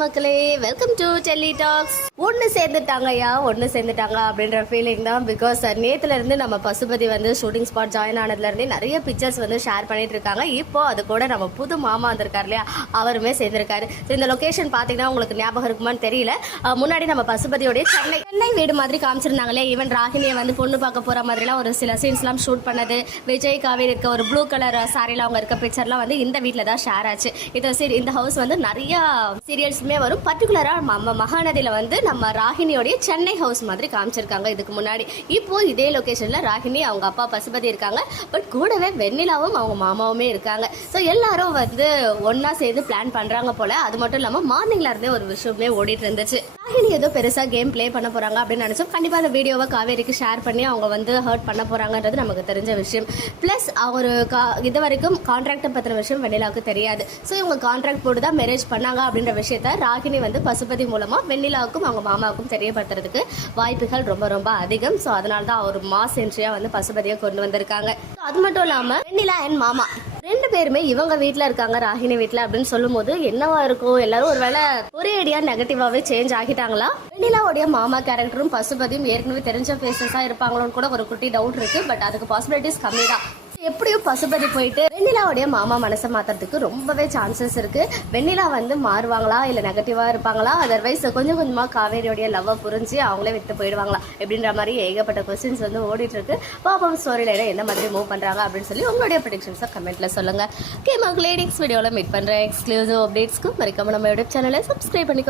மக்களே, welcome to Delhi tax. ஒன்று சேர்ந்துட்டாங்க அப்படின்ற ஃபீலிங் தான். பிகாஸ் நேத்துல இருந்து நம்ம பசுபதி வந்து ஷூட்டிங் ஸ்பாட் ஜாயின் ஆனதுல இருந்தே நிறைய பிக்சர்ஸ் வந்து ஷேர் பண்ணிட்டு இருக்காங்க. இப்போ அது கூட நம்ம புது மாமா வந்திருக்காரு இல்லையா, அவருமே சேர்ந்திருக்காரு. இந்த லொகேஷன் பாத்தீங்கன்னா உங்களுக்கு ஞாபகம் இருக்குமான்னு தெரியல. முன்னாடி நம்ம பசுபதியோடைய சென்னை வீடு மாதிரி காமிச்சிருந்தாங்க இல்லையா. ஈவன் ராகினியை வந்து பொண்ணு பார்க்க போற மாதிரிலாம் ஒரு சில சீன்ஸ் எல்லாம் ஷூட் பண்ணது. விஜய் காவேரி இருக்க ஒரு ப்ளூ கலர் சாரில அவங்க இருக்க பிக்சர்லாம் வந்து இந்த வீட்டுல தான் ஷேர் ஆச்சு. இந்த ஹவுஸ் வந்து நிறைய சீரியல்ஸுமே வரும். பர்டிகுலரா மகாநதியில வந்து நம்ம ராகினியோடைய சென்னை ஹவுஸ் மாதிரி காமிச்சிருக்காங்க இதுக்கு முன்னாடி. இப்போ இதே லொகேஷன்ல ராகினி அவங்க அப்பா பசுபதி இருக்காங்க. பட் கூடவே வெண்ணிலாவும் அவங்க மாமாவுமே இருக்காங்க. ஸோ எல்லாரும் வந்து ஒன்னா சேர்ந்து பிளான் பண்றாங்க போல. அது மட்டும் இல்லாம மார்னிங்ல இருந்தே ஒரு விஷயமே ஓடிட்டு இருந்துச்சு. ராகினி ஏதோ பெருசா கேம் பிளே பண்ண போறாங்க அப்படின்னு நினைச்சோம். கண்டிப்பா அந்த வீடியோவை காவேரிக்கு ஷேர் பண்ணி அவங்க வந்து ஹர்ட் பண்ண போறாங்கன்றது நமக்கு தெரிஞ்ச விஷயம். பிளஸ் அவர் இது வரைக்கும் கான்ட்ராக்ட் பத்தின விஷயம் வெண்ணிலாவுக்கு தெரியாது. ஸோ இவங்க கான்ட்ராக்ட் போட்டு தான் மேரேஜ் பண்ணாங்க அப்படின்ற விஷயத்த ராகினி வந்து பசுபதி மூலமா வெண்ணிலாவுக்கும் அவங்க மாமாவுக்கும் தெரியப்படுத்துறதுக்கு வாய்ப்புகள் ரொம்ப ரொம்ப அதிகம். ஸோ அதனால தான் ஒரு மாஸ் என்ட்ரியா வந்து பசுபதியை கொண்டு வந்திருக்காங்க. அது மட்டும் இல்லாம வெண்ணிலா அண்ட் மாமா ரெண்டு பேருமே இவங்க வீட்டுல இருக்காங்க ராகினி வீட்டுல அப்படின்னு சொல்லும் போது என்னவா இருக்கும், எல்லாரும் ஒருவேளை ஒரே ஐடியா நெகட்டிவாவே சேஞ்ச் ஆகிட்டாங்களா? வெண்ணிலாவுடைய மாமா கேரக்டரும் பசுபதியும் ஏற்கனவே தெரிஞ்ச ஃபேஸஸா இருப்பாங்களோன்னு கூட ஒரு குட்டி டவுட் இருக்கு. பட் அதுக்கு பாசிபிலிட்டிஸ் கம்மி தான். எப்படியும் பசுபதி போயிட்டு வெண்ணிலாவுடைய மாமா மனசை மாத்துறதுக்கு ரொம்பவே சான்சஸ் இருக்கு. வெண்ணிலா வந்து மாறுவாங்களா இல்ல நெகட்டிவா இருப்பாங்களா, அதர்வைஸ் கொஞ்சம் கொஞ்சமா காவேரியோடைய லவ்வை புரிஞ்சு அவங்களே விட்டு போயிடுவாங்களா அப்படின்ற மாதிரி ஏகப்பட்ட கொஸ்டின்ஸ் வந்து ஓடிட்டு இருக்கு. பாப்போம் ஸ்டோரியில என்ன மாதிரி மூவ் பண்றாங்க அப்படின்னு சொல்லி உங்களுடைய ப்ரெடிக்ஷன்ஸை கமெண்ட்ல சொல்லுங்க. ஓகே மக்களே, நெக்ஸ்ட் வீடியோல மீட் பண்ற எக்ஸ்க்ளூசிவ் அப்டேட்ஸ்க்கு மறக்காம நம்ம யூடியூப் சேனலை சப்ஸ்கிரைப் பண்ணிக்கோ.